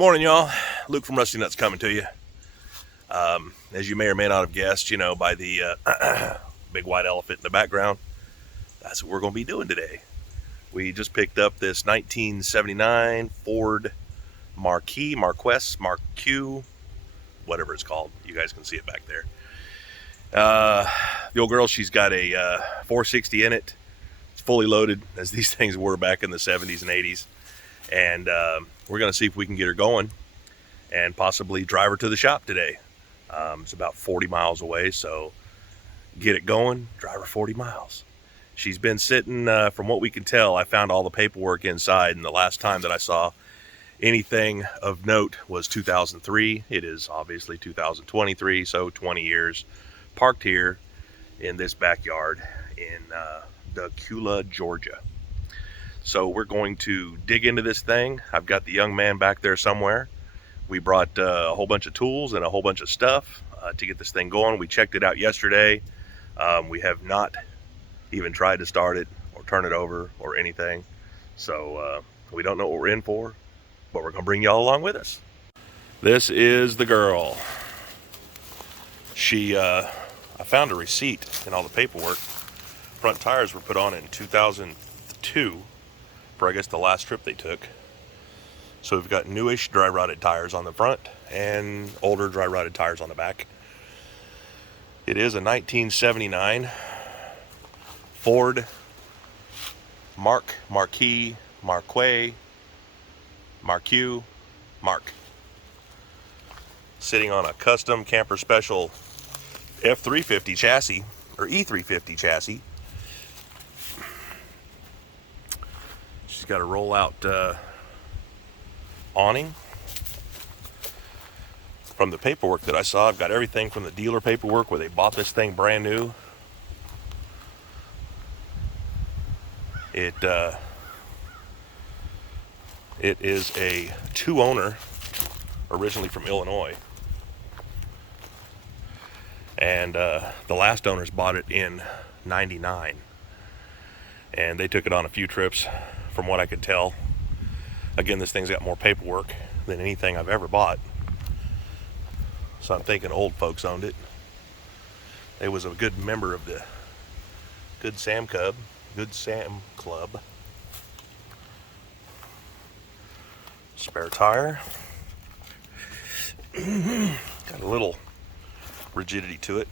Good morning, y'all. Luke from Rusty Nuts coming to you. As you may or may not have guessed, by the big white elephant in the background, that's what we're going to be doing today. We just picked up this 1979 Ford Marquis, whatever it's called. You guys can see it back there. The old girl, she's got a 460 in it. It's fully loaded, as these things were back in the 70s and 80s. And we're going to see if we can get her going and possibly drive her to the shop today. It's about 40 miles away, so get it going, drive her 40 miles. She's been sitting, from what we can tell, I found all the paperwork inside, and the last time that I saw anything of note was 2003. It is obviously 2023, so 20 years parked here in this backyard in Dacula, Georgia. So we're going to dig into this thing. I've got the young man back there somewhere. We brought a whole bunch of tools and a whole bunch of stuff to get this thing going. We checked it out yesterday. We have not even tried to start it or turn it over or anything. So we don't know what we're in for, but we're going to bring y'all along with us. This is the girl. I found a receipt in all the paperwork. Front tires were put on in 2002 for, I guess, the last trip they took. So we've got newish dry rotted tires on the front and older dry rotted tires on the back. It is a 1979 Ford Marquis, sitting on a custom camper special F350 chassis, or E350 chassis. She's got a rollout awning. From the paperwork that I saw, I've got everything from the dealer paperwork where they bought this thing brand new. It is a two-owner, originally from Illinois, and the last owners bought it in '99, and they took it on a few trips, from what I could tell. Again, this thing's got more paperwork than anything I've ever bought, so I'm thinking old folks owned it. They was a good member of the Good Sam Club. Spare tire. Got a little rigidity to it.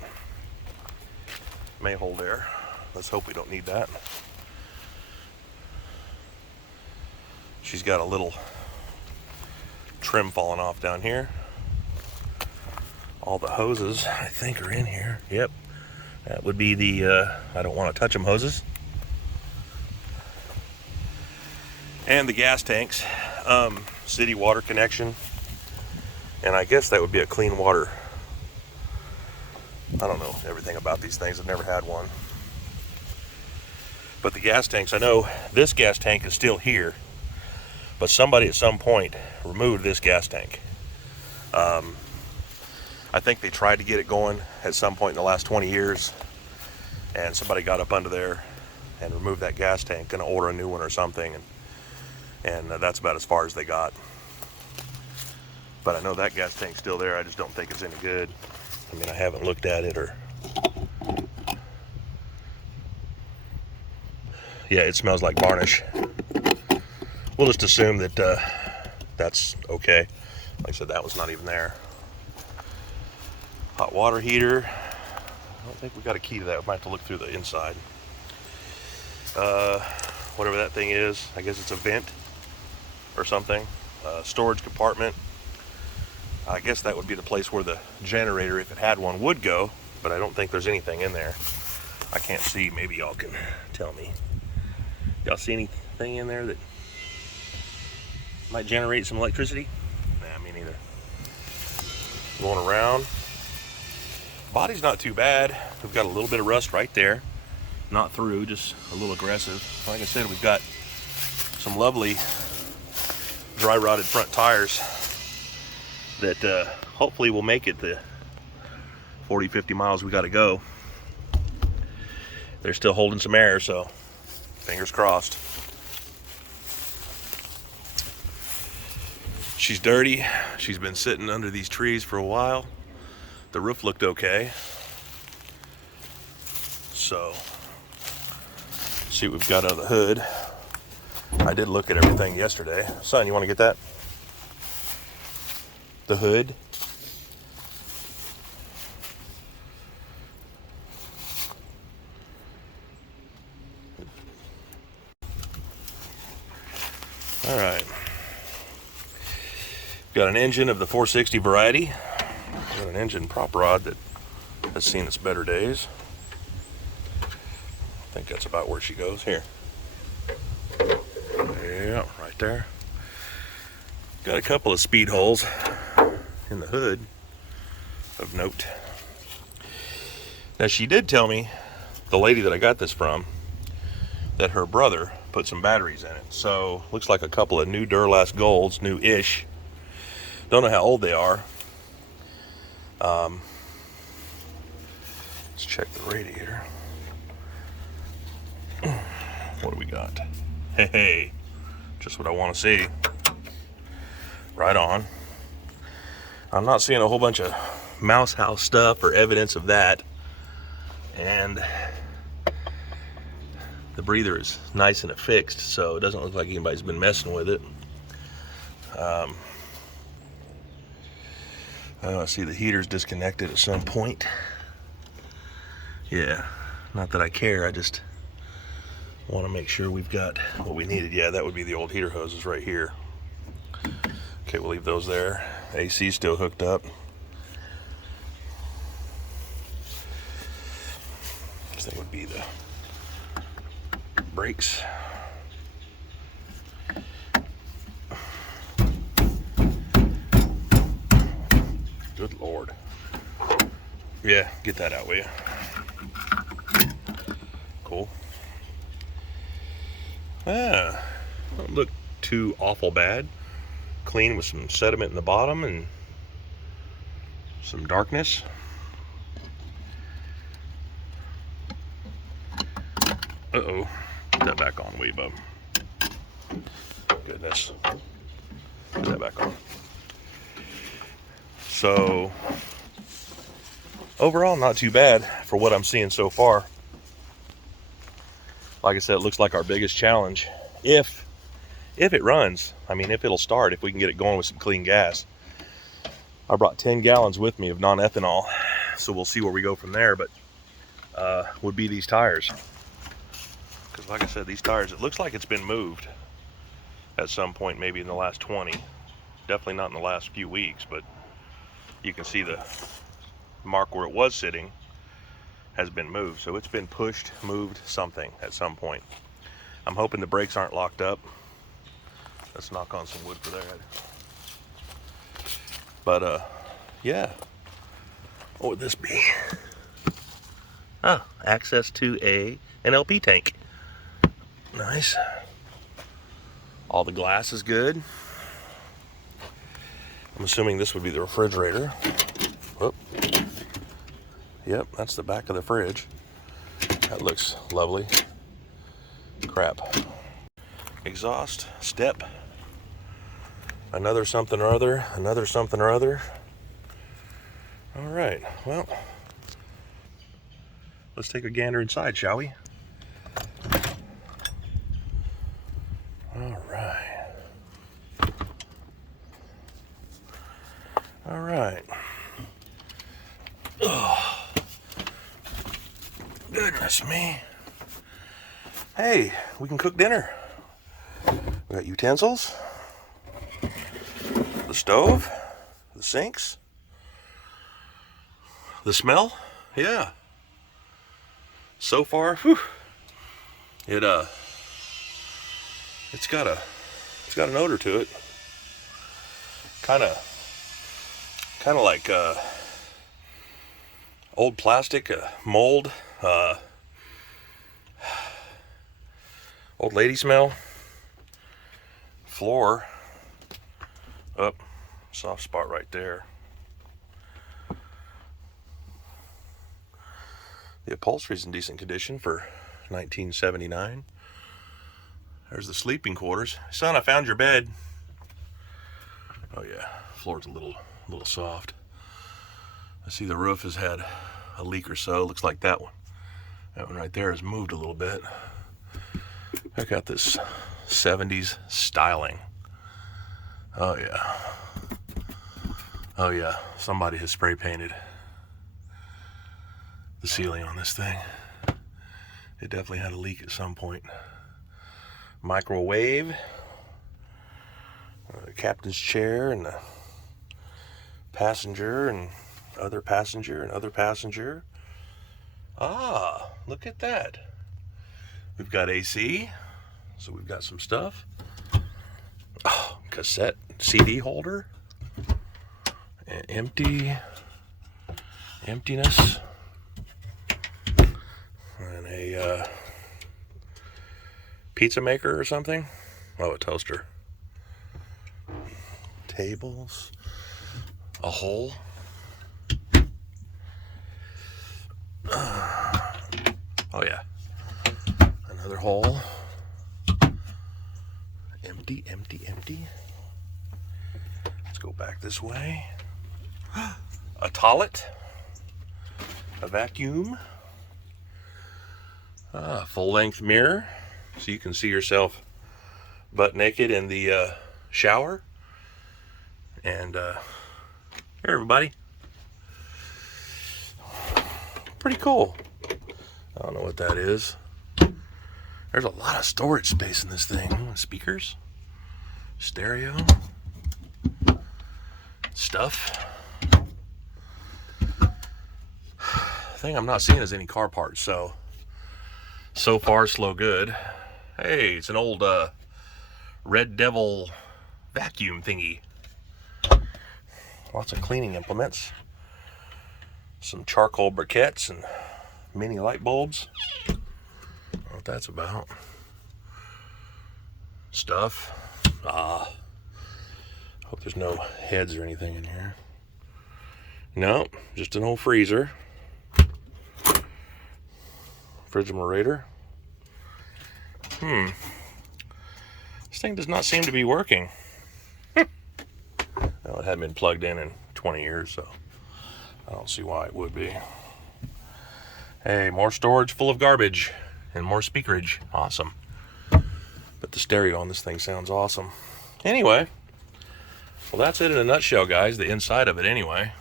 May hold air. Let's hope we don't need that. She's got a little trim falling off down here. All the hoses, I think, are in here. Yep. That would be the I don't want to touch them hoses. And the gas tanks. City water connection. And I guess that would be a clean water. I don't know everything about these things. I've never had one. But the gas tanks, I know this gas tank is still here. But somebody at some point removed this gas tank. I think they tried to get it going at some point in the last 20 years. And somebody got up under there and removed that gas tank and order a new one or something. And that's about as far as they got. But I know that gas tank's still there. I just don't think it's any good. I mean, I haven't looked at it or... Yeah, it smells like varnish. We'll just assume that that's okay. Like I said, that was not even there. Hot water heater. I don't think we got a key to that. We might have to look through the inside. Whatever that thing is. I guess it's a vent or something. Storage compartment. I guess that would be the place where the generator, if it had one, would go. But I don't think there's anything in there. I can't see. Maybe y'all can tell me. Y'all see anything in there that might generate some electricity? Nah, me neither. Going around. Body's not too bad. We've got a little bit of rust right there. Not through, just a little aggressive. Like I said, we've got some lovely dry rotted front tires that hopefully will make it the 40-50 miles we got to go. They're still holding some air, so fingers crossed. She's dirty. She's been sitting under these trees for a while. The roof looked okay. So, see what we've got under the hood. I did look at everything yesterday. Son, you want to get that? The hood. All right. Got an engine of the 460 variety. Got an engine prop rod that has seen its better days. I think that's about where she goes. Here. Yeah, right there. Got a couple of speed holes in the hood of note. Now she did tell me, the lady that I got this from, that her brother put some batteries in it. So looks like a couple of new Duralast Golds, new-ish. Don't know how old they are. Let's check the radiator. What do we got? Hey, just what I want to see. Right on. I'm not seeing a whole bunch of mouse house stuff or evidence of that. And the breather is nice and affixed, so it doesn't look like anybody's been messing with it. I see the heater's disconnected at some point. Yeah, not that I care, I just want to make sure we've got what we needed. Yeah, that would be the old heater hoses right here. Okay, we'll leave those there. AC still hooked up. This thing would be the brakes. Good Lord. Yeah, get that out, will you? Cool. Ah, don't look too awful bad. Clean with some sediment in the bottom and some darkness. Uh-oh. Put that back on, will you, bub? Goodness. Put that back on. So, overall, not too bad for what I'm seeing so far. Like I said, it looks like our biggest challenge, if it runs, I mean, if it'll start, if we can get it going with some clean gas. I brought 10 gallons with me of non-ethanol, so we'll see where we go from there, but would be these tires. Because like I said, these tires, it looks like it's been moved at some point, maybe in the last 20. Definitely not in the last few weeks, but you can see the mark where it was sitting has been moved. So it's been pushed, moved, something at some point. I'm hoping the brakes aren't locked up. Let's knock on some wood for that. But yeah. What would this be? Oh, access to an LP tank. Nice. All the glass is good. I'm assuming this would be the refrigerator. Whoop. Yep, that's the back of the fridge. That looks lovely. Crap. Exhaust, step. Another something or other, another something or other. All right, well, let's take a gander inside, shall we? All right. All right. Oh, goodness me. Hey, we can cook dinner. We got utensils, the stove, the sinks, the smell. Yeah. So far, whew, it's got an odor to it. Kind of like old plastic, mold, old lady smell. Floor up, soft spot right there. The upholstery's in decent condition for 1979. There's the sleeping quarters. Son, I found your bed. Oh yeah, floor's a little soft. I see the roof has had a leak or so. Looks like that one. That one right there has moved a little bit. Check out this 70s styling. Oh yeah. Oh yeah, somebody has spray painted the ceiling on this thing. It definitely had a leak at some point. Microwave. The captain's chair and the passenger and other passenger and other passenger. Ah, look at that. We've got AC, so we've got some stuff. Oh, cassette CD holder. And emptiness. And a pizza maker or something. Oh, a toaster. Tables. A hole. Oh yeah. Another hole. Empty. Let's go back this way. A toilet. A vacuum. Full-length mirror, so you can see yourself butt naked in the shower. And here, everybody. Pretty cool. I don't know what that is. There's a lot of storage space in this thing. Speakers, stereo, stuff. Thing I'm not seeing is any car parts, so far so good. Hey, it's an old Red Devil vacuum thingy. Lots of cleaning implements. Some charcoal briquettes and mini light bulbs. I don't know what that's about. Stuff. Hope there's no heads or anything in here. Nope, just an old freezer. Refrigerator. This thing does not seem to be working. Well, it hadn't been plugged in 20 years, so I don't see why it would be. Hey, more storage full of garbage and more speakerage. Awesome. But the stereo on this thing sounds awesome. Anyway, well, that's it in a nutshell, guys. The inside of it, anyway.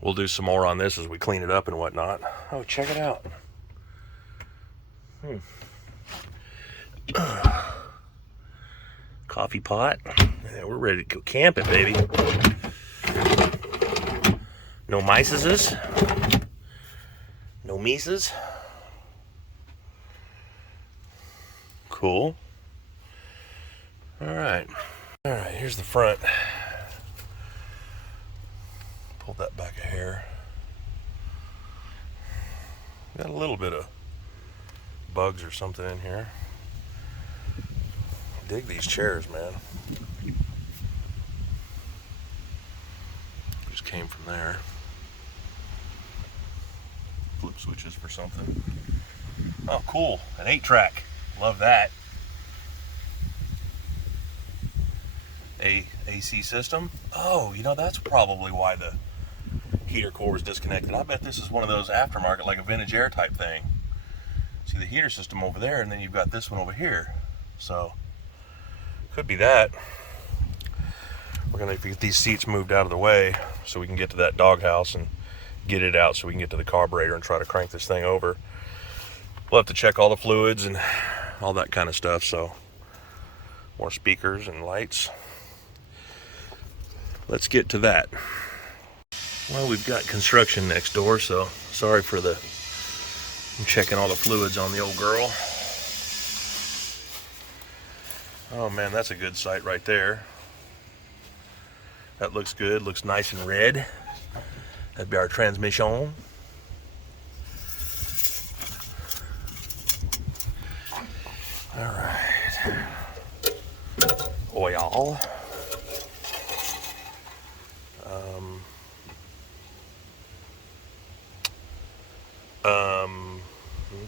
We'll do some more on this as we clean it up and whatnot. Oh, check it out. Coffee pot. Yeah, we're ready to go camping, baby. No miceses. No Mises. Cool. Alright, here's the front. Pull that back a hair. Got a little bit of bugs or something in here. Dig these chairs, man. Just came from there. Flip switches for something. Oh, cool. An 8-track. Love that. AC system. Oh, you know, that's probably why the heater core was disconnected. I bet this is one of those aftermarket, like a vintage air type thing. See the heater system over there, and then you've got this one over here. So, could be that. We're going to get these seats moved out of the way so we can get to that doghouse and get it out so we can get to the carburetor and try to crank this thing over. We'll have to check all the fluids and all that kind of stuff. So, more speakers and lights. Let's get to that. Well, we've got construction next door, so sorry for I'm checking all the fluids on the old girl. Oh man, that's a good sight right there. That looks good, looks nice and red. That'd be our transmission. All right. Oil.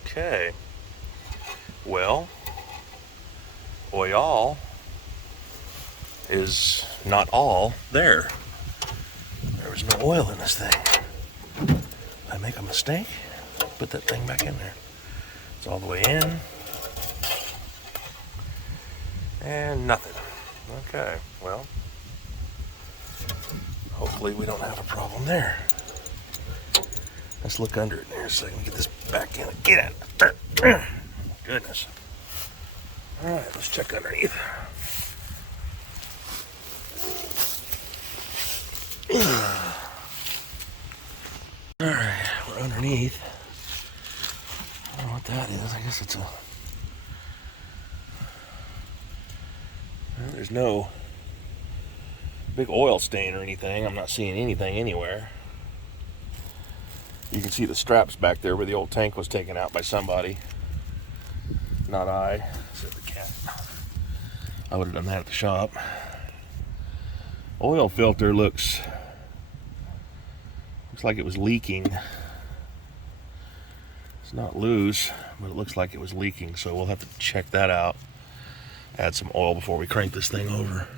Okay. Well, oil. is not all there. There was no oil in this thing. Did I make a mistake? Put that thing back in there. It's all the way in. And nothing. Okay, well, hopefully we don't have a problem there. Let's look under it here so I can get this back in. Get it. Goodness. All right, let's check underneath. All right, we're underneath. I don't know what that is. I guess it's a... Well, there's no big oil stain or anything. I'm not seeing anything anywhere. You can see the straps back there where the old tank was taken out by somebody. Not I, said the cat. I would have done that at the shop. Oil filter looks like it was leaking. It's not loose, but it looks like it was leaking, so we'll have to check that out. Add some oil before we crank this thing over.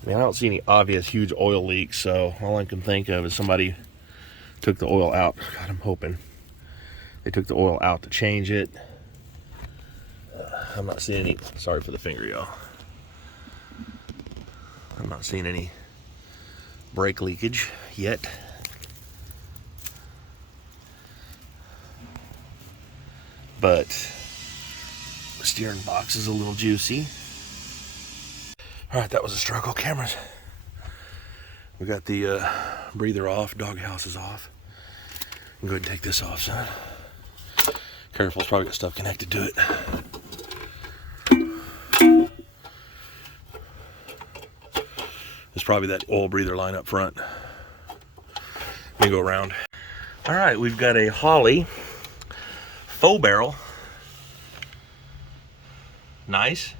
I mean, I don't see any obvious huge oil leaks, so all I can think of is somebody took the oil out. God, I'm hoping they took the oil out to change it. I'm not seeing any, sorry for the finger, y'all. I'm not seeing any brake leakage yet. But the steering box is a little juicy. All right, that was a struggle. Cameras. We got the breather off, dog house is off. Go ahead and take this off, son. Careful, it's probably got stuff connected to it. There's probably that oil breather line up front. Let me go around. All right, we've got a Holly faux barrel. Nice.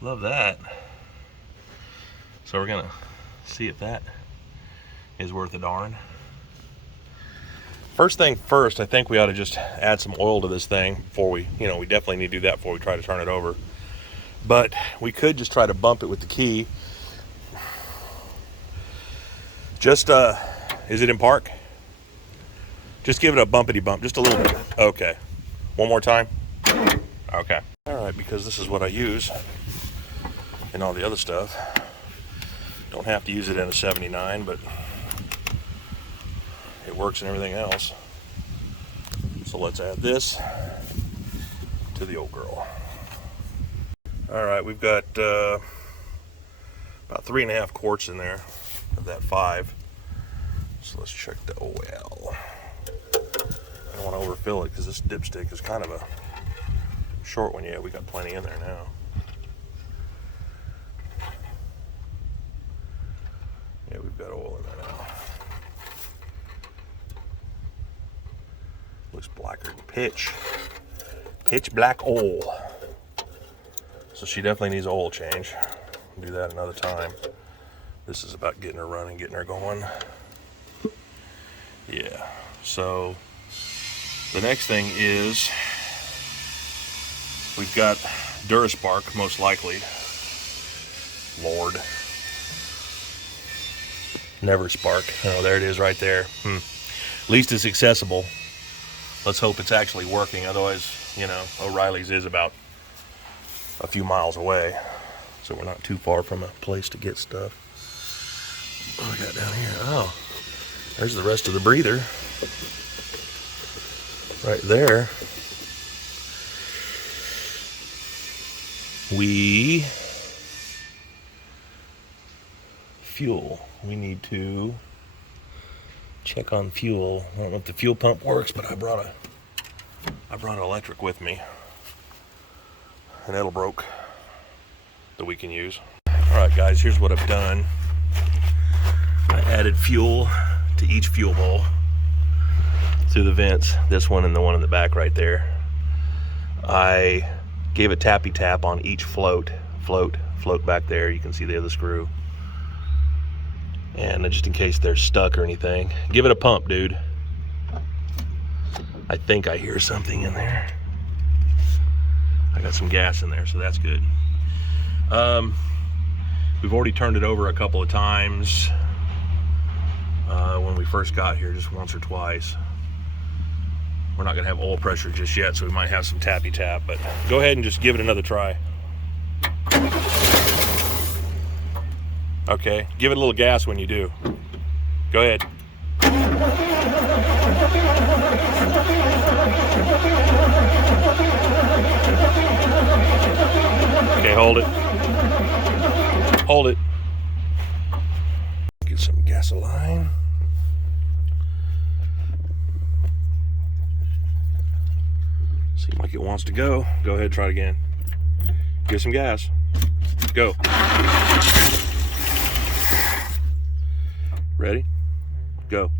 Love that. So we're gonna see if that is worth a darn. First thing first, I think we ought to just add some oil to this thing before we definitely need to do that before we try to turn it over. But we could just try to bump it with the key. Just, is it in park? Just give it a bumpity bump, just a little bit. Okay. One more time? Okay. All right, because this is what I use in all the other stuff. Don't have to use it in a 79, but it works in everything else. So let's add this to the old girl. All right, we've got about 3.5 quarts in there of that 5. So let's check the oil. I don't want to overfill it because this dipstick is kind of a short one. Yeah, we got plenty in there now. Yeah, we've got oil in there now. Looks blacker than pitch. Pitch black oil. So she definitely needs an oil change. We'll do that another time. This is about getting her running, getting her going. Yeah, so the next thing is we've got Duraspark, most likely. Lord. Never spark. Oh, there it is right there. At least it's accessible. Let's hope it's actually working. Otherwise, O'Reilly's is about a few miles away. So we're not too far from a place to get stuff. What do we got down here? Oh, there's the rest of the breather. Right there. Fuel. We need to check on fuel. I don't know if the fuel pump works, but I brought an electric with me. An Edelbroke that we can use. Alright guys, here's what I've done. I added fuel to each fuel bowl through the vents, this one and the one in the back right there. I gave a tappy tap on each float back there. You can see the other screw. And just in case they're stuck or anything, give it a pump, dude. I think I hear something in there. I got some gas in there, so that's good. We've already turned it over a couple of times when we first got here, just once or twice. We're not gonna have oil pressure just yet, so we might have some tappy tap, but go ahead and just give it another try. Okay, give it a little gas when you do. Go ahead. Okay, hold it. Hold it. Get some gasoline. Seems like it wants to go. Go ahead, try it again. Give some gas. Go. Ready? Go.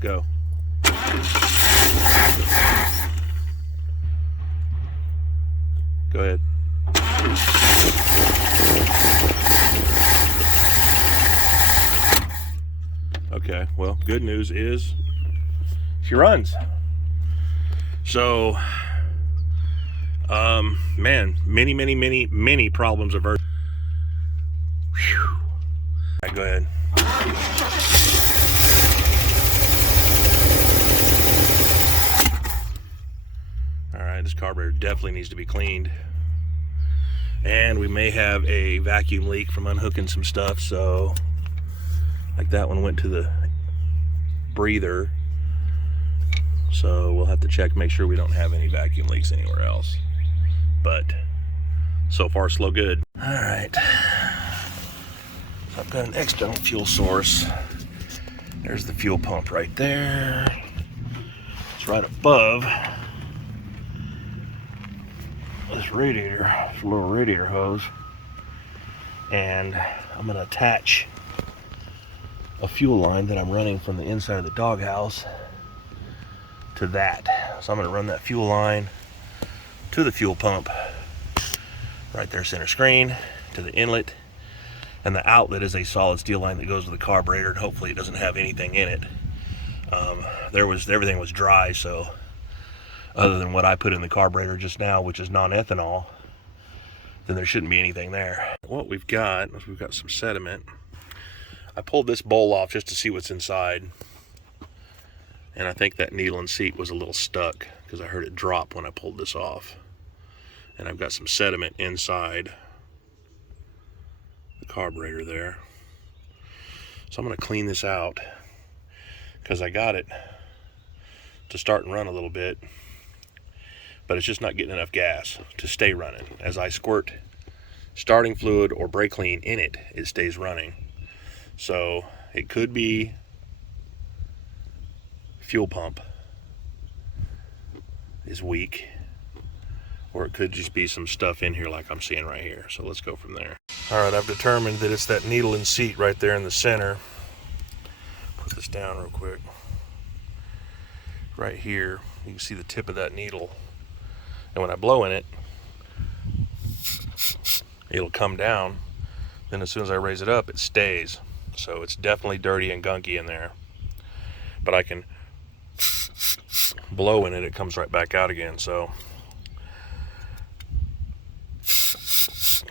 Go. Go ahead. Okay, well, good news is she runs. So, man, many problems averted. Whew. All right, go ahead. All right, this carburetor definitely needs to be cleaned. And we may have a vacuum leak from unhooking some stuff, so like that one went to the breather. So we'll have to check, make sure we don't have any vacuum leaks anywhere else. But so far, so good. All right. So I've got an external fuel source. There's the fuel pump right there. It's right above this radiator, this little radiator hose. And I'm gonna attach a fuel line that I'm running from the inside of the doghouse to that. So I'm gonna run that fuel line to the fuel pump, right there, center screen, to the inlet. And the outlet is a solid steel line that goes to the carburetor, and hopefully it doesn't have anything in it. Everything was dry, so other than what I put in the carburetor just now, which is non-ethanol, then there shouldn't be anything there. What we've got is we've got some sediment. I pulled this bowl off just to see what's inside, and I think that needle and seat was a little stuck because I heard it drop when I pulled this off. And I've got some sediment inside the carburetor there. So I'm going to clean this out because I got it to start and run a little bit, but it's just not getting enough gas to stay running. As I squirt starting fluid or brake clean in it, it stays running. So it could be fuel pump is weak, or it could just be some stuff in here like I'm seeing right here. So let's go from there. All right, I've determined that it's that needle and seat right there in the center. Put this down real quick. Right here, you can see the tip of that needle. And when I blow in it, it'll come down. Then as soon as I raise it up, it stays. So it's definitely dirty and gunky in there. But I can blow in it, it comes right back out again. So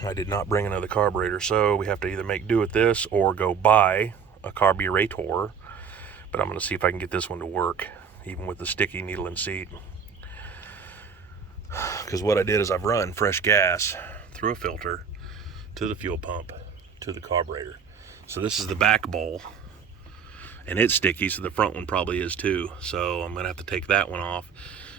I did not bring another carburetor, so we have to either make do with this or go buy a carburetor. But I'm going to see if I can get this one to work, even with the sticky needle and seat. Because what I did is I've run fresh gas through a filter to the fuel pump to the carburetor. So this is the back bowl, and it's sticky, so the front one probably is too. So I'm going to have to take that one off.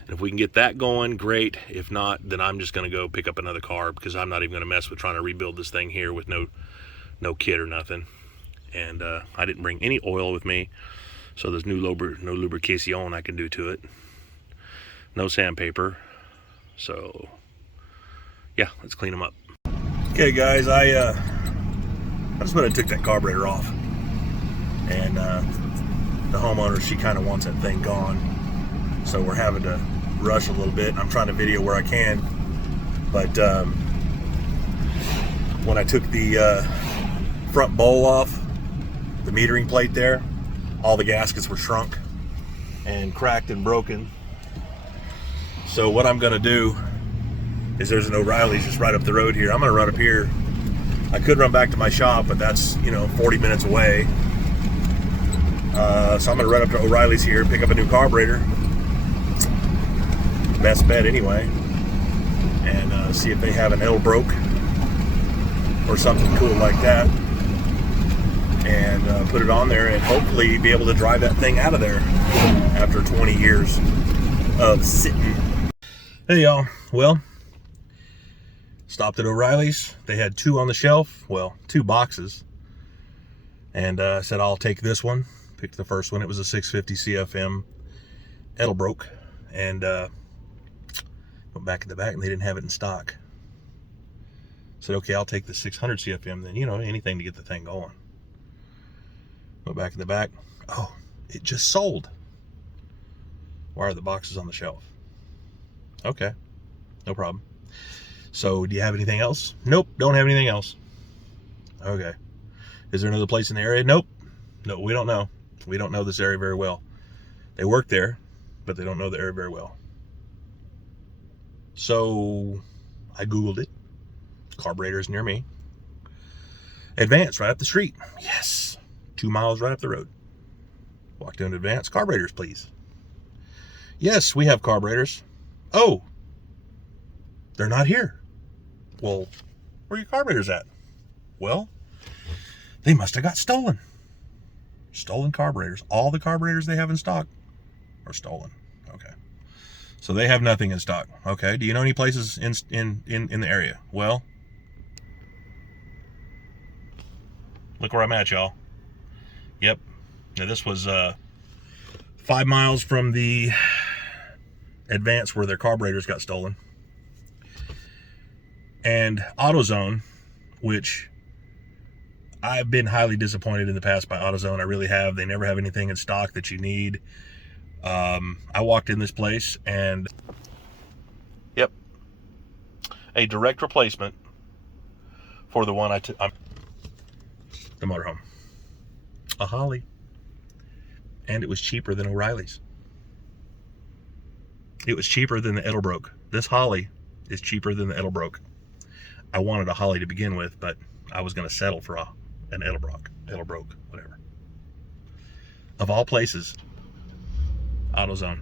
And if we can get that going, great. If not, then I'm just going to go pick up another carb, because I'm not even going to mess with trying to rebuild this thing here with no kit or nothing. And I didn't bring any oil with me, so there's no lubrication I can do to it. No sandpaper. So yeah, let's clean them up. Okay guys, I just went and took that carburetor off, and the homeowner, she kind of wants that thing gone, so we're having to rush a little bit. I'm trying to video where I can, but when I took the front bowl off, the metering plate there, all the gaskets were shrunk and cracked and broken. So what I'm gonna do is there's an O'Reilly's just right up the road here. I'm gonna run up here. I could run back to my shop, but that's, 40 minutes away. So I'm gonna run up to O'Reilly's here, pick up a new carburetor. Best bet anyway. And see if they have an L-broke or something cool like that. And put it on there and hopefully be able to drive that thing out of there after 20 years of sitting. Hey y'all, well, stopped at O'Reilly's. They had 2 on the shelf, well, 2 boxes. And I said, I'll take this one. Picked the first one. It was a 650 CFM Edelbroke. And went back in the back and they didn't have it in stock. Said, okay, I'll take the 600 CFM then, anything to get the thing going. Went back in the back. Oh, it just sold. Why are the boxes on the shelf? Okay, no problem. So, do you have anything else? Nope, don't have anything else. Okay. Is there another place in the area? Nope. No, we don't know. We don't know this area very well. They work there, but they don't know the area very well. So, I Googled it. Carburetors near me. Advance, right up the street. Yes. 2 miles right up the road. Walked into Advance. Carburetors, please. Yes, we have carburetors. Oh, they're not here. Well, where are your carburetors at? Well, they must have got stolen. Stolen carburetors. All the carburetors they have in stock are stolen. Okay. So they have nothing in stock. Okay. Do you know any places in the area? Well, look where I'm at, y'all. Yep. Now this was 5 miles from the Advance where their carburetors got stolen. And AutoZone, which I've been highly disappointed in the past by AutoZone. I really have. They never have anything in stock that you need. I walked in this place and yep, a direct replacement for the one the motorhome. A Holly. And it was cheaper than O'Reilly's. It was cheaper than the Edelbroke. This Holly is cheaper than the Edelbroke. I wanted a Holly to begin with, but I was going to settle for an Edelbroke, whatever. Of all places, AutoZone.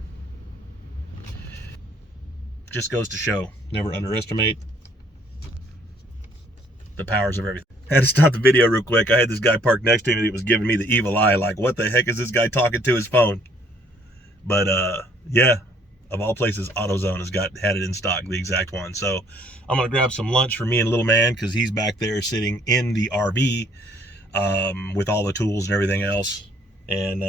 Just goes to show, never underestimate the powers of everything. I had to stop the video real quick. I had this guy parked next to me that was giving me the evil eye, like, what the heck is this guy talking to his phone? But yeah, of all places, AutoZone has had it in stock, the exact one. So I'm gonna grab some lunch for me and little man because he's back there sitting in the RV with all the tools and everything else, and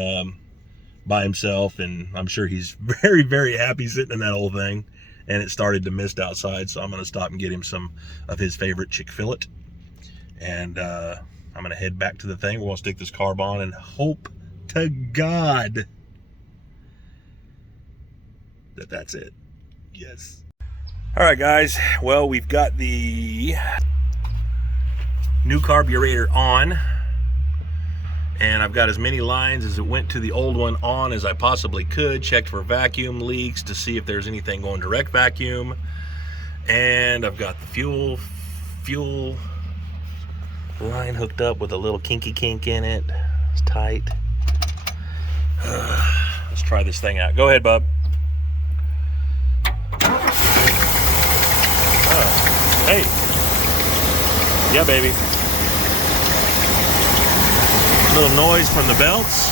by himself. And I'm sure he's very, very happy sitting in that old thing. And it started to mist outside, so I'm gonna stop and get him some of his favorite Chick-fil-A. And I'm gonna head back to the thing. We're gonna stick this carb on and hope to God that that's it. Yes. All right, guys. Well, we've got the new carburetor on, and I've got as many lines as it went to the old one on as I possibly could. Checked for vacuum leaks to see if there's anything going direct vacuum, and I've got the fuel line hooked up with a little kinky kink in it. It's tight. Let's try this thing out. Go ahead, bub. Hey. Yeah, baby. Little noise from the belts.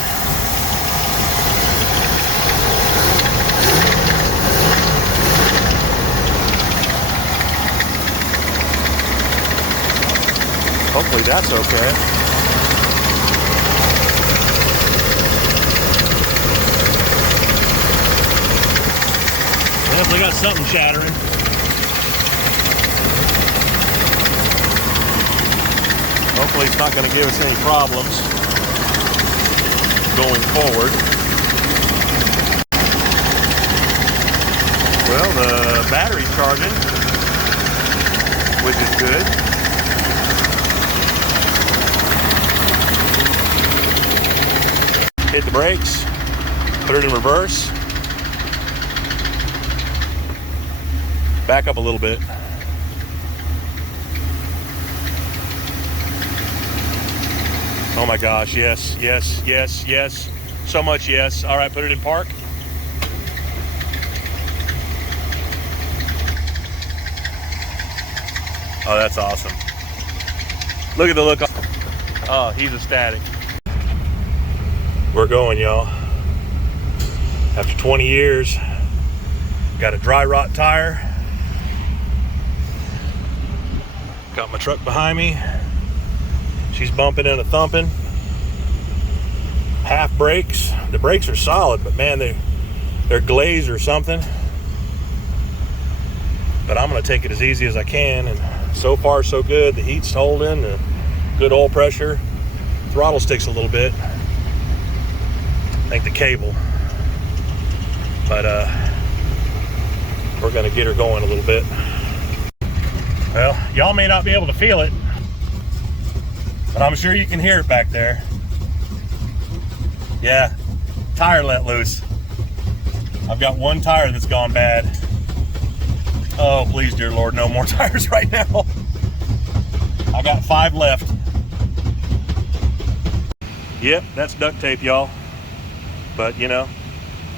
Hopefully that's okay. Well, we got something shattering. Hopefully it's not going to give us any problems going forward. Well, the battery's charging, which is good. Hit the brakes, put it in reverse. Back up a little bit. Oh my gosh, yes, yes, yes, yes. So much yes. All right, put it in park. Oh, that's awesome. Look at the look. Oh, he's ecstatic. We're going, y'all. After 20 years, got a dry rot tire. Got my truck behind me. She's bumping and a thumping. Half brakes. The brakes are solid, but man, they're glazed or something. But I'm gonna take it as easy as I can, and so far so good. The heat's holding, the good oil pressure. Throttle sticks a little bit. I think the cable. But we're gonna get her going a little bit. Well, y'all may not be able to feel it, but I'm sure you can hear it back there. Yeah, tire let loose. I've got one tire that's gone bad. Oh, please, dear Lord, no more tires right now. I got 5 left. Yep, that's duct tape, y'all. But, you know,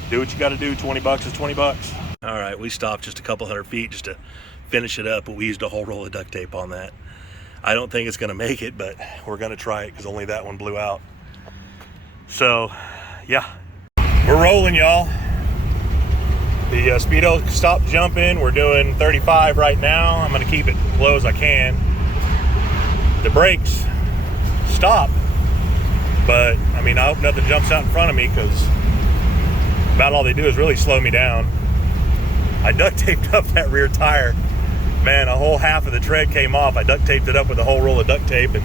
do what you got to do. 20 bucks is 20 bucks. All right, we stopped just a couple hundred feet just to finish it up, but we used a whole roll of duct tape on that. I don't think it's going to make it, but we're going to try it because only that one blew out. So, yeah, we're rolling, y'all. The speedo stopped jumping. We're doing 35 right now. I'm going to keep it low as I can. The brakes stopped, but I mean, I hope nothing jumps out in front of me because about all they do is really slow me down. I duct taped up that rear tire. Man, a whole half of the tread came off. I duct taped it up with a whole roll of duct tape, and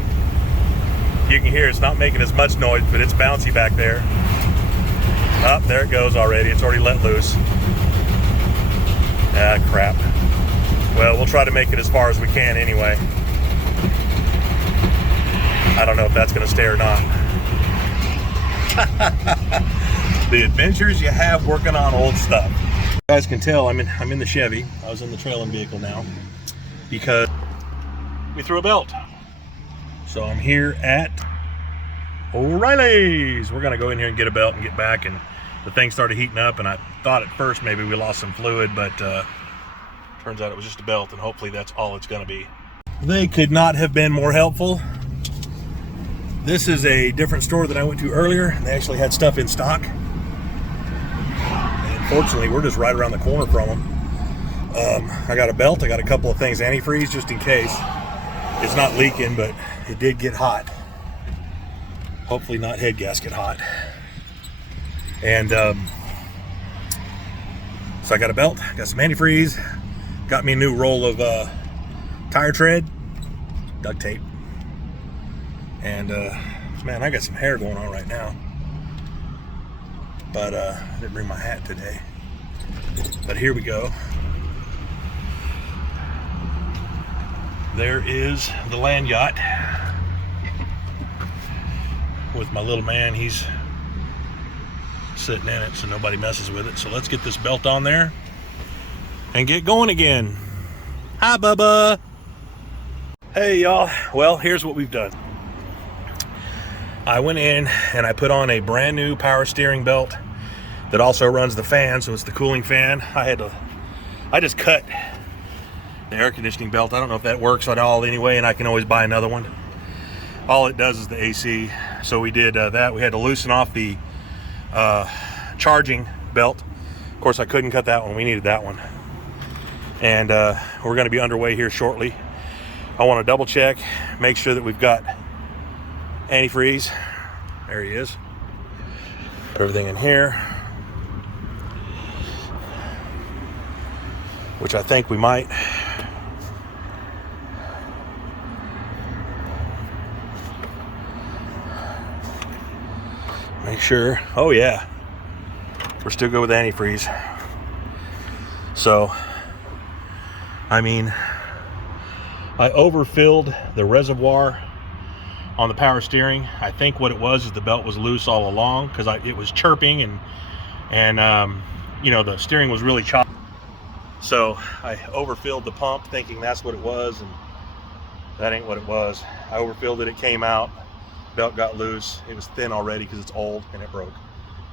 you can hear it's not making as much noise, but it's bouncy back there. Oh, there it goes already. It's already let loose. Ah, crap. Well, we'll try to make it as far as we can anyway. I don't know if that's going to stay or not. The adventures you have working on old stuff. You guys can tell I'm in the Chevy. I was in the trailing vehicle now because we threw a belt. So I'm here at O'Reilly's. We're gonna go in here and get a belt and get back, and the thing started heating up, and I thought at first maybe we lost some fluid, but turns out it was just a belt, and hopefully that's all it's gonna be. They could not have been more helpful. This is a different store than I went to earlier. They actually had stuff in stock. And fortunately, we're just right around the corner from them. I got a belt, I got a couple of things, antifreeze just in case. It's not leaking, but it did get hot. Hopefully not head gasket hot. And so I got a belt, got some antifreeze, got me a new roll of tire tread, duct tape. And man, I got some hair going on right now. But I didn't bring my hat today. But here we go. There is the land yacht with my little man. He's sitting in it so nobody messes with it. So let's get this belt on there and get going again. Hi, Bubba. Hey, y'all. Well, here's what we've done. I went in and I put on a brand new power steering belt that also runs the fan, so it's the cooling fan. I just cut the air conditioning belt. I don't know if that works at all anyway, and I can always buy another one. All it does is the AC. So we did that. We had to loosen off the charging belt. Of course, I couldn't cut that one. We needed that one. And we're going to be underway here shortly. I want to double check, make sure that we've got antifreeze. There he is. Put everything in here, which I think we might. Make sure. Oh yeah, we're still good with antifreeze. So I mean, I overfilled the reservoir on the power steering. I think what it was is the belt was loose all along because it was chirping and you know, the steering was really choppy. So I overfilled the pump thinking that's what it was, and that ain't what it was. I overfilled it, it came out, belt got loose. It was thin already because it's old, and it broke.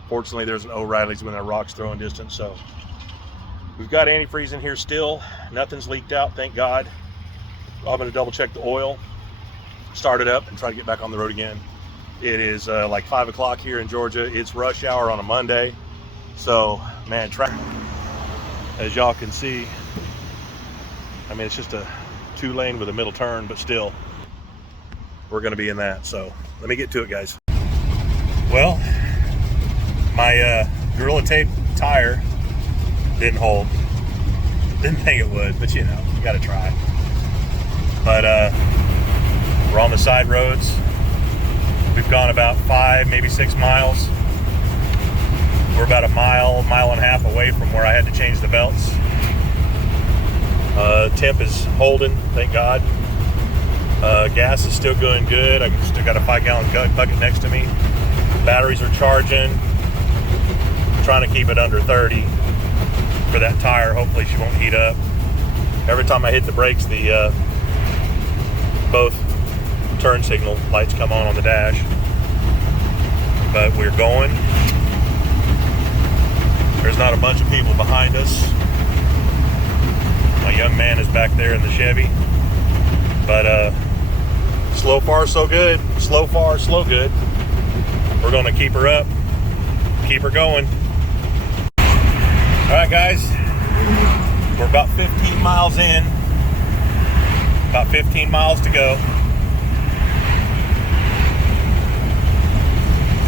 Fortunately, there's an O'Reilly's within a rock's throwing distance, so we've got antifreeze in here still. Nothing's leaked out, thank God. I'm gonna double check the oil, start it up, and try to get back on the road again. It is like 5 o'clock here in Georgia. It's rush hour on a Monday. So, man, as y'all can see, I mean, it's just a 2-lane with a middle turn, but still, we're gonna be in that. So let me get to it, guys. Well, my Gorilla Tape tire didn't hold. Didn't think it would, but you know, you gotta try. But we're on the side roads. We've gone about 5, maybe 6 miles. We're about a mile and a half away from where I had to change the belts. Temp is holding, thank God. Gas is still going good. I still got a 5-gallon bucket next to me. Batteries are charging. Trying to keep it under 30 for that tire. Hopefully she won't heat up. Every time I hit the brakes, the both turn signal lights come on the dash. But we're going. There's not a bunch of people behind us. My young man is back there in the Chevy. But slow far, so good. Slow far, slow good. We're gonna keep her up, keep her going. All right, guys, we're about 15 miles in. About 15 miles to go.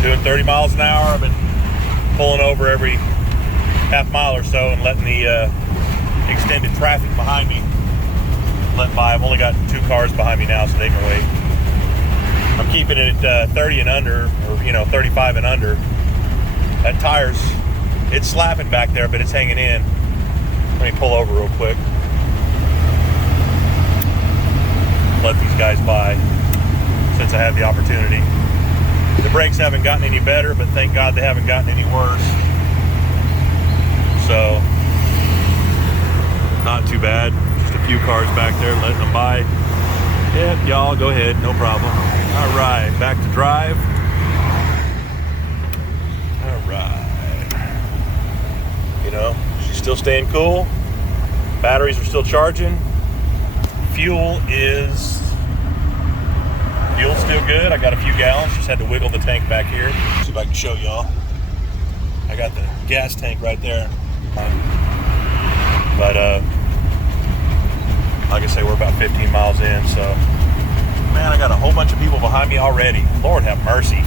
Doing 30 miles an hour. I've been pulling over every half mile or so and letting the extended traffic behind me let by. I've only got 2 cars behind me now, so they can wait. I'm keeping it at 30 and under, or 35 and under. That tire's, it's slapping back there, but it's hanging in. Let me pull over real quick. Let these guys by since I had the opportunity. The brakes haven't gotten any better, but thank God they haven't gotten any worse. So, not too bad. Just a few cars back there letting them by. Yep, y'all go ahead, no problem. All right, back to drive. All right. She's still staying cool. Batteries are still charging. Fuel's still good. I got a few gallons. Just had to wiggle the tank back here. See if I can show y'all. I got the gas tank right there. But like I say, we're about 15 miles in. So, man, I got a whole bunch of people behind me already. Lord have mercy.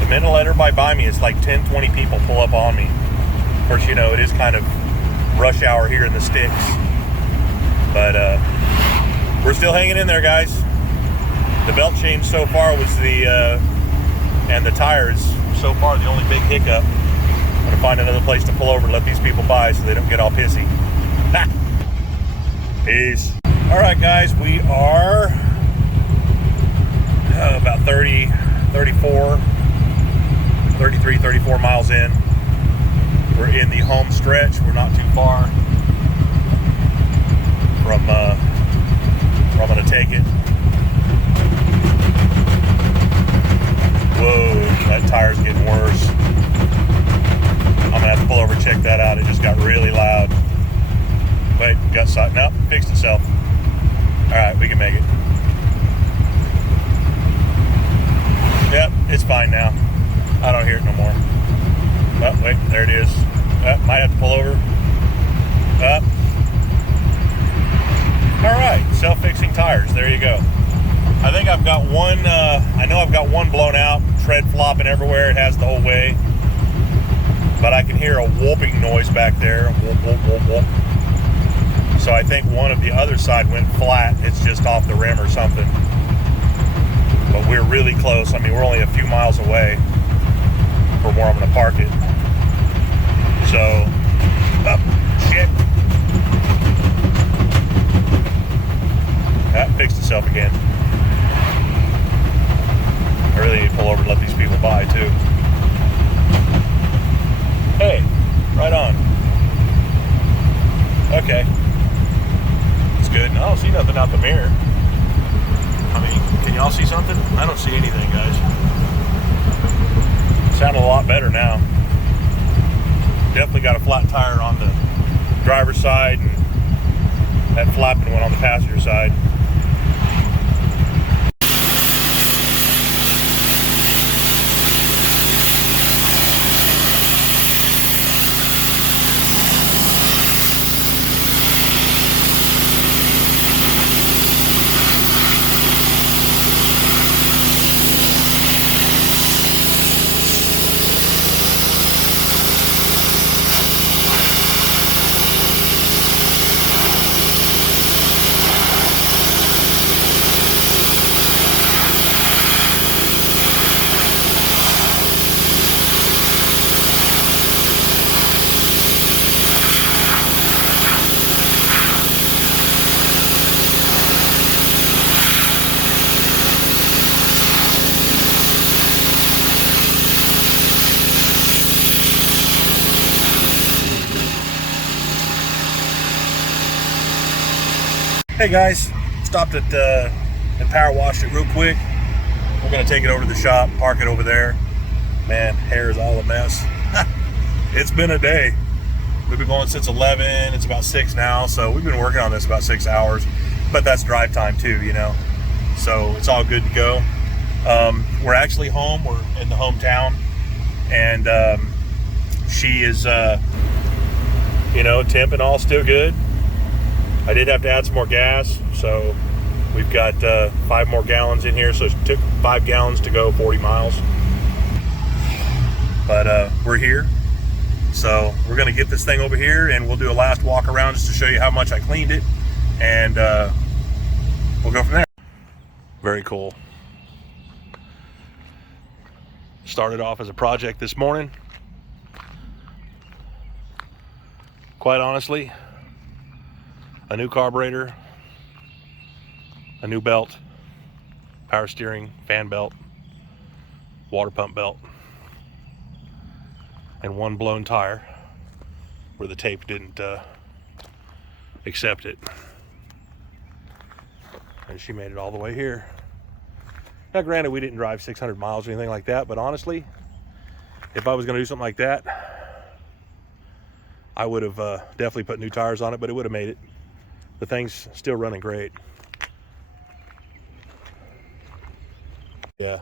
The minute I let everybody by me, it's like 10, 20 people pull up on me. Of course, it is kind of rush hour here in the sticks. But we're still hanging in there, guys. The belt change so far was and the tires so far the only big hiccup. I'm gonna find another place to pull over and let these people by so they don't get all pissy. Ha! Peace. All right, guys, we are about 33, 34 miles in. We're in the home stretch. We're not too far from where I'm gonna take it. Whoa, that tire's getting worse. I'm gonna have to pull over and check that out. It just got really loud. Wait, got something up? Fixed itself. All right, we can make it. Yep, it's fine now. I don't hear it no more. Oh, wait, there it is. Might have to pull over. All right, self-fixing tires. There you go. I think I've got one, I know I've got one blown out, tread flopping everywhere. It has the whole way. But I can hear a whooping noise back there. Whoop, whoop, whoop, whoop. So I think one of the other side went flat. It's just off the rim or something. But we're really close. I mean, we're only a few miles away from where I'm going to park it. So, shit. That fixed itself again. I really need to pull over and let these people by too. Hey, right on. Okay. It's good. I don't see nothing out the mirror. I mean, can y'all see something? I don't see anything, guys. Sound a lot better now. Definitely got a flat tire on the driver's side, and that flapping one on the passenger side. Hey guys, stopped at and power washed it real quick. We're gonna take it over to the shop, park it over there. Man, hair is all a mess. It's been a day. We've been going since 11. It's about 6 now, so we've been working on this about 6 hours. But that's drive time too, you know. So it's all good to go. We're actually home. We're in the hometown, and she is, you know, temp and all still good. I did have to add some more gas, so we've got 5 more gallons in here, so it took 5 gallons to go 40 miles. But we're here, so we're going to get this thing over here, and we'll do a last walk around just to show you how much I cleaned it, and we'll go from there. Very cool. Started off as a project this morning. Quite honestly, a new carburetor, a new belt, power steering, fan belt, water pump belt, and 1 blown tire where the tape didn't accept it. And she made it all the way here. Now granted, we didn't drive 600 miles or anything like that, but honestly, if I was going to do something like that, I would have definitely put new tires on it, but it would have made it. The thing's still running great. Yeah,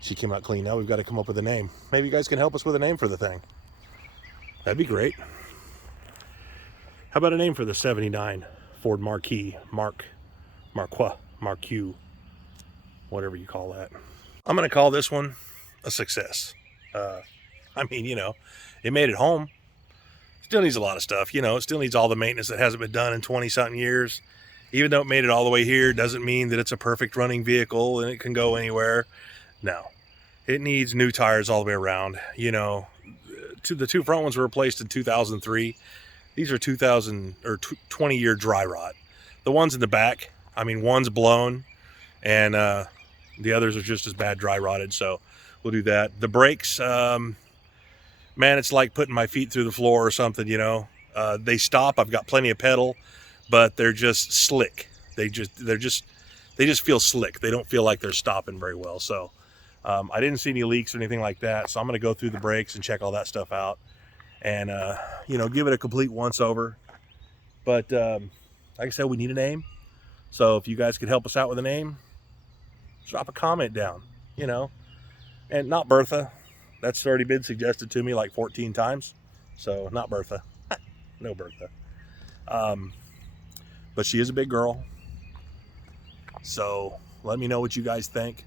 she came out clean. Now we've got to come up with a name. Maybe you guys can help us with a name for the thing. That'd be great. How about a name for the 79 Ford Marquis, Marquis, whatever you call that. I'm going to call this one a success. I mean, you know, it made it home. Still needs a lot of stuff, you know. It still needs all the maintenance that hasn't been done in 20-something years. Even though it made it all the way here, doesn't mean that it's a perfect running vehicle and it can go anywhere. No, it needs new tires all the way around. You know, the 2 front ones were replaced in 2003. These are 20-year dry rot. The ones in the back, I mean, one's blown, and the others are just as bad dry rotted. So we'll do that. The brakes. Man, it's like putting my feet through the floor or something, you know. They stop. I've got plenty of pedal, but they're just slick. They just feel slick. They don't feel like they're stopping very well. So I didn't see any leaks or anything like that. So I'm going to go through the brakes and check all that stuff out, and you know, give it a complete once over. But like I said, we need a name. So if you guys could help us out with a name, drop a comment down, you know. And not Bertha. That's already been suggested to me like 14 times. So not Bertha. No Bertha. But she is a big girl. So let me know what you guys think.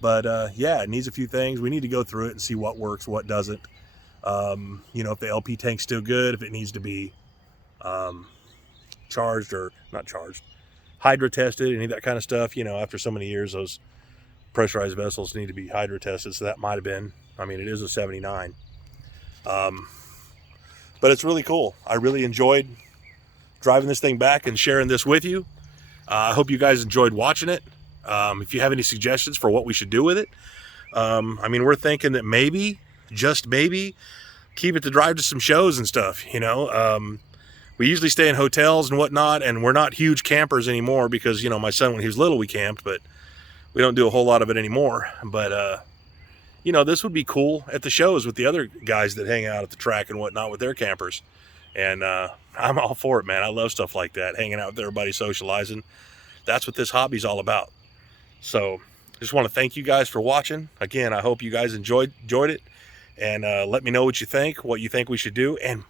But yeah, it needs a few things. We need to go through it and see what works, what doesn't. You know, if the LP tank's still good, if it needs to be charged or not charged, hydro tested, any of that kind of stuff. You know, after so many years, those pressurized vessels need to be hydro tested. So that might have been, I mean, it is a 79. But it's really cool. I really enjoyed driving this thing back and sharing this with you. I hope you guys enjoyed watching it. If you have any suggestions for what we should do with it, I mean, we're thinking that maybe, just maybe, keep it to drive to some shows and stuff, you know. we usually stay in hotels and whatnot, and we're not huge campers anymore because, you know, my son, when he was little, we camped, but we don't do a whole lot of it anymore. But, you know, this would be cool at the shows with the other guys that hang out at the track and whatnot with their campers. And I'm all for it, man. I love stuff like that, hanging out with everybody, socializing. That's what this hobby's all about. So just want to thank you guys for watching. Again, I hope you guys enjoyed it. And let me know what you think we should do. And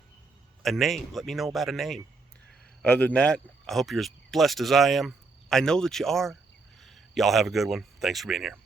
a name. Let me know about a name. Other than that, I hope you're as blessed as I am. I know that you are. Y'all have a good one. Thanks for being here.